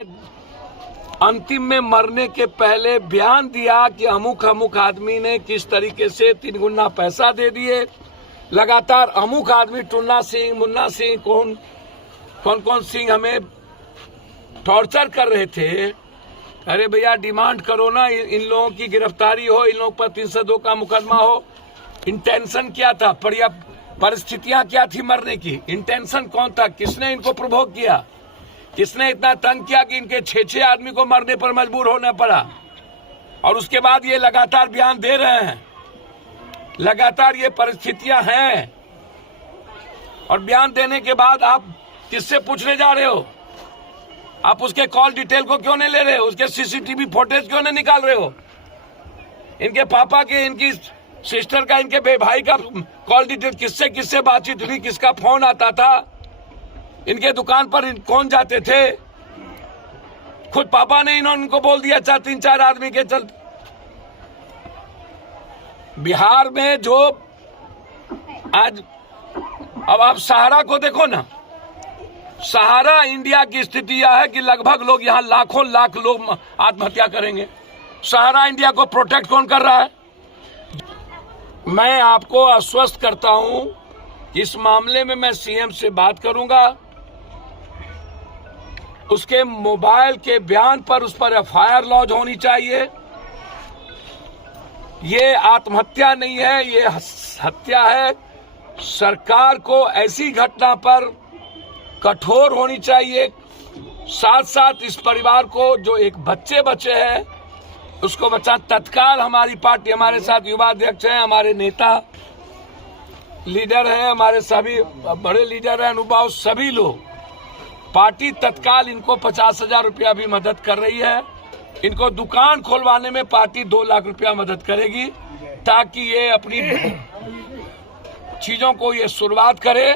अंतिम में मरने के पहले बयान दिया कि अमुक आदमी ने किस तरीके से 3 गुना पैसा दे दिए। लगातार अमुक आदमी टुन्ना सिंह, मुन्ना सिंह, कौन सिंह हमें टॉर्चर कर रहे थे। अरे भैया डिमांड करो ना, इन लोगों की गिरफ्तारी हो, इन लोगों पर 302 का मुकदमा हो। इंटेंशन क्या था, परिस्थितियां क्या थी मरने की, इंटेंशन कौन था, किसने इनको प्रोवोक किया, किसने इतना तंग किया कि इनके 6 आदमी को मरने पर मजबूर होना पड़ा। और उसके बाद ये लगातार बयान दे रहे हैं, लगातार ये परिस्थितियां हैं। और बयान देने के बाद आप किससे पूछने जा रहे हो? आप उसके कॉल डिटेल को क्यों नहीं ले रहे हो? उसके सीसीटीवी फुटेज क्यों नहीं निकाल रहे हो? इनके पापा के, इनकी सिस्टर का, इनके भाई का कॉल डिटेल, किससे बातचीत हुई, किसका फोन आता था, इनके दुकान पर कौन जाते थे? खुद पापा ने इनको बोल दिया 3-4 आदमी के चलते। बिहार में जो आज, अब आप सहारा को देखो ना, सहारा इंडिया की स्थिति यह है कि लगभग लोग यहाँ लाखों लाख लोग आत्महत्या करेंगे। सहारा इंडिया को प्रोटेक्ट कौन कर रहा है? मैं आपको आश्वस्त करता हूं कि इस मामले में मैं सीएम से बात करूंगा। उसके मोबाइल के बयान पर उस पर एफआईआर लॉन्च होनी चाहिए। ये आत्महत्या नहीं है, ये हत्या है। सरकार को ऐसी घटना पर कठोर होनी चाहिए। साथ साथ इस परिवार को, जो एक बच्चे बचे हैं, उसको बचा तत्काल। हमारी पार्टी, हमारे साथ युवा अध्यक्ष हैं, हमारे नेता लीडर हैं, हमारे सभी बड़े लीडर हैं, अनुभाव, सभी लोग, पार्टी तत्काल इनको 50,000 रुपया भी मदद कर रही है। इनको दुकान खोलवाने में पार्टी 2 लाख रुपया मदद करेगी, ताकि ये अपनी चीजों को ये शुरुआत करे।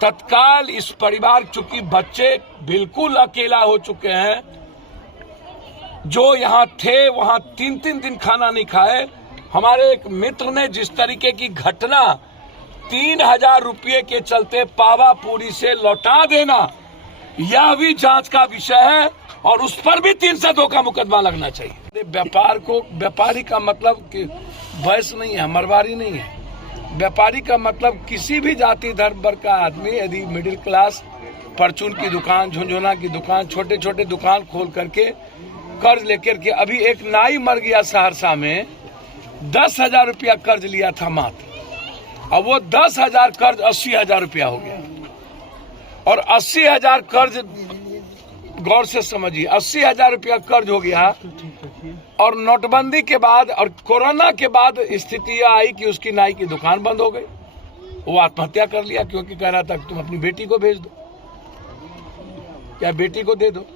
तत्काल इस परिवार, चूंकि बच्चे बिल्कुल अकेला हो चुके हैं, जो यहाँ थे वहाँ 3-3 दिन खाना नहीं खाए। हमारे एक मित्र ने जिस तरीके की घटना, 3,000 रुपये के चलते पावापुरी से लौटा देना, यह भी जांच का विषय है और उस पर भी 302 का मुकदमा लगना चाहिए। व्यापारी का मतलब कि भैंस नहीं है, मरवारी नहीं है। व्यापारी का मतलब किसी भी जाति धर्म वर्ग का आदमी यदि मिडिल क्लास, परचून की दुकान, झुंझुना की दुकान, छोटे छोटे दुकान खोल करके कर्ज लेकर के, अभी एक नाई मर गया सहरसा में, 10,000 रुपया कर्ज लिया था मात्र। अब वो 10,000 कर्ज 80,000 रुपया हो गया। और 80,000 कर्ज, गौर से समझिए, 80,000 रुपया कर्ज हो गया। और नोटबंदी के बाद और कोरोना के बाद स्थिति यह आई कि उसकी नाई की दुकान बंद हो गई। वो आत्महत्या कर लिया, क्योंकि कह रहा था तुम अपनी बेटी को भेज दो, क्या बेटी को दे दो।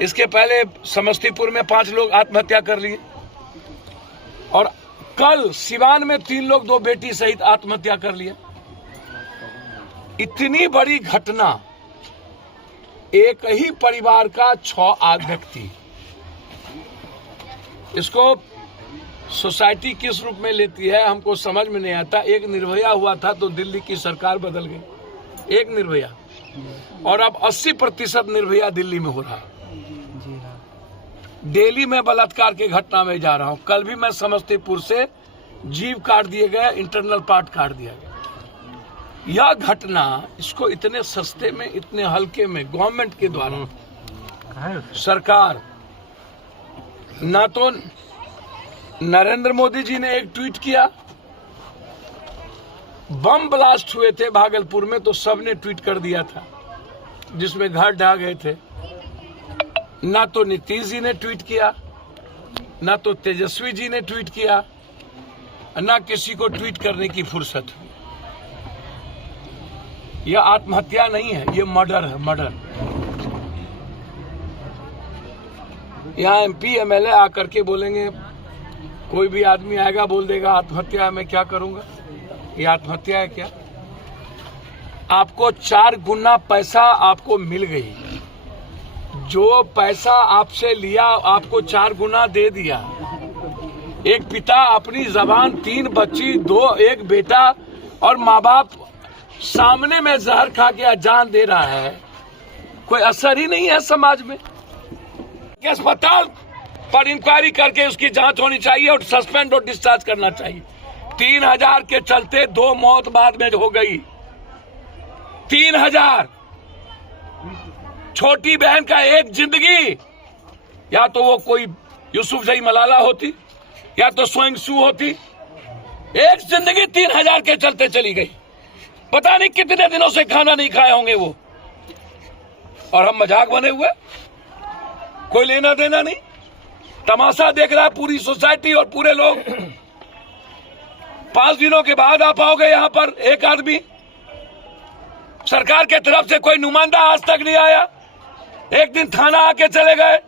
इसके पहले समस्तीपुर में 5 लोग आत्महत्या कर लिए, और कल सिवान में 3 लोग, 2 बेटी सहित आत्महत्या कर लिया। इतनी बड़ी घटना, एक ही परिवार का 6 व्यक्ति। इसको सोसाइटी किस रूप में लेती है हमको समझ में नहीं आता। एक निर्भया हुआ था तो दिल्ली की सरकार बदल गई, एक निर्भया, और अब 80% निर्भया दिल्ली में हो रहा है। दिल्ली में बलात्कार की घटना में जा रहा हूं। कल भी मैं समस्तीपुर से जीभ काट दिए गए, इंटरनल पार्ट काट दिया गया। यह घटना, इसको इतने सस्ते में, इतने हल्के में गवर्नमेंट के द्वारा, सरकार, ना तो नरेंद्र मोदी जी ने एक ट्वीट किया, बम ब्लास्ट हुए थे भागलपुर में तो सबने ट्वीट कर दिया था जिसमें घर ढह गए थे। ना तो नीतीश जी ने ट्वीट किया, ना तो तेजस्वी जी ने ट्वीट किया, ना किसी को ट्वीट करने की फुर्सत हुई। यह आत्महत्या नहीं है, यह मर्डर है, मर्डर। यहाँ एमपी एमएलए आकर के बोलेंगे, कोई भी आदमी आएगा बोल देगा आत्महत्या है, मैं क्या करूंगा, ये आत्महत्या है क्या? आपको 4 गुना पैसा आपको मिल गई, जो पैसा आपसे लिया आपको 4 गुना दे दिया। एक पिता अपनी जबान, 3 बच्ची, 1 बेटा और माँ बाप सामने में जहर खा के जान दे रहा है। कोई असर ही नहीं है समाज में। अस्पताल पर इंक्वायरी करके उसकी जांच होनी चाहिए और सस्पेंड और डिस्चार्ज करना चाहिए। 3000 के चलते 2 मौत बाद में हो गई। 3000 छोटी बहन का एक जिंदगी, या तो वो कोई यूसुफजई मलाला होती या तो स्वयं सू होती। एक जिंदगी 3000 के चलते चली गई। पता नहीं कितने दिनों से खाना नहीं खाए होंगे वो, और हम मजाक बने हुए, कोई लेना देना नहीं। तमाशा देख रहा है पूरी सोसाइटी और पूरे लोग। 5 दिनों के बाद आ पाओगे यहां पर एक आदमी? सरकार के तरफ से कोई नुमाइंदा आज तक नहीं आया। एक दिन थाना आके चले गए।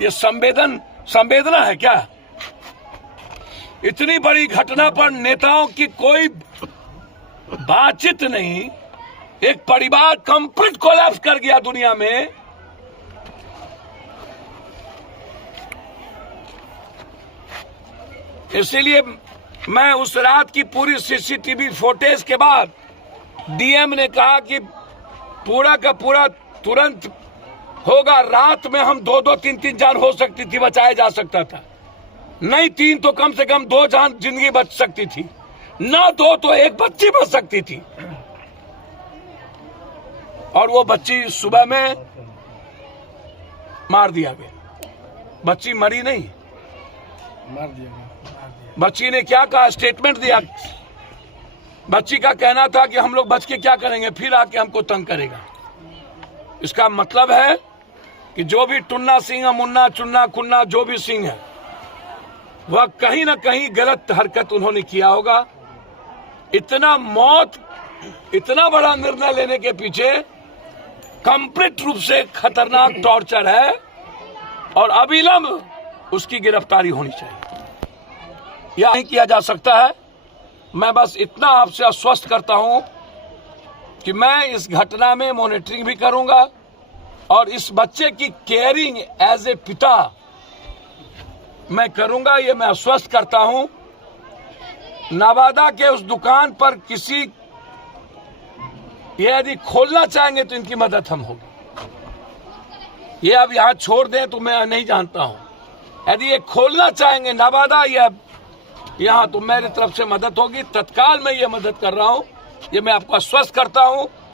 ये संवेदना है क्या? इतनी बड़ी घटना पर नेताओं की कोई बातचीत नहीं। एक परिवार कंप्लीट कोलैप्स कर गया दुनिया में। इसीलिए मैं उस रात की पूरी सीसीटीवी फुटेज के बाद डीएम ने कहा कि पूरा का पूरा तुरंत होगा। रात में हम 2-2, 3-3 जान हो सकती थी, बचाया जा सकता था। नहीं 3 तो कम से कम 2 जान जिंदगी बच सकती थी, ना 2 तो 1 बच्ची बच सकती थी। और वो बच्ची सुबह में मार दिया गया। बच्ची मरी नहीं, मार दिया गया। बच्ची ने क्या कहा? स्टेटमेंट दिया। बच्ची का कहना था कि हम लोग बच के क्या करेंगे, फिर आके हमको तंग करेगा। इसका मतलब है कि जो भी टुन्ना सिंह, मुन्ना, चुन्ना, कुन्ना, जो भी सिंह है, वह कहीं ना कहीं गलत हरकत उन्होंने किया होगा। इतना बड़ा निर्णय लेने के पीछे कंप्लीट रूप से खतरनाक टॉर्चर है और अविलंब उसकी गिरफ्तारी होनी चाहिए। यह नहीं किया जा सकता है। मैं बस इतना आपसे आश्वस्त करता हूं कि मैं इस घटना में मॉनिटरिंग भी करूंगा और इस बच्चे की केयरिंग एज ए पिता मैं करूंगा। ये मैं आश्वस्त करता हूं। नवादा के उस दुकान पर किसी ये यदि खोलना चाहेंगे तो इनकी मदद हम होगी। ये अब यहां छोड़ दें तो मैं नहीं जानता हूं। यदि ये खोलना चाहेंगे नवादा या यहाँ, तो मेरी तरफ से मदद होगी। तत्काल मैं ये मदद कर रहा हूं। ये मैं आपको आश्वस्त करता हूं।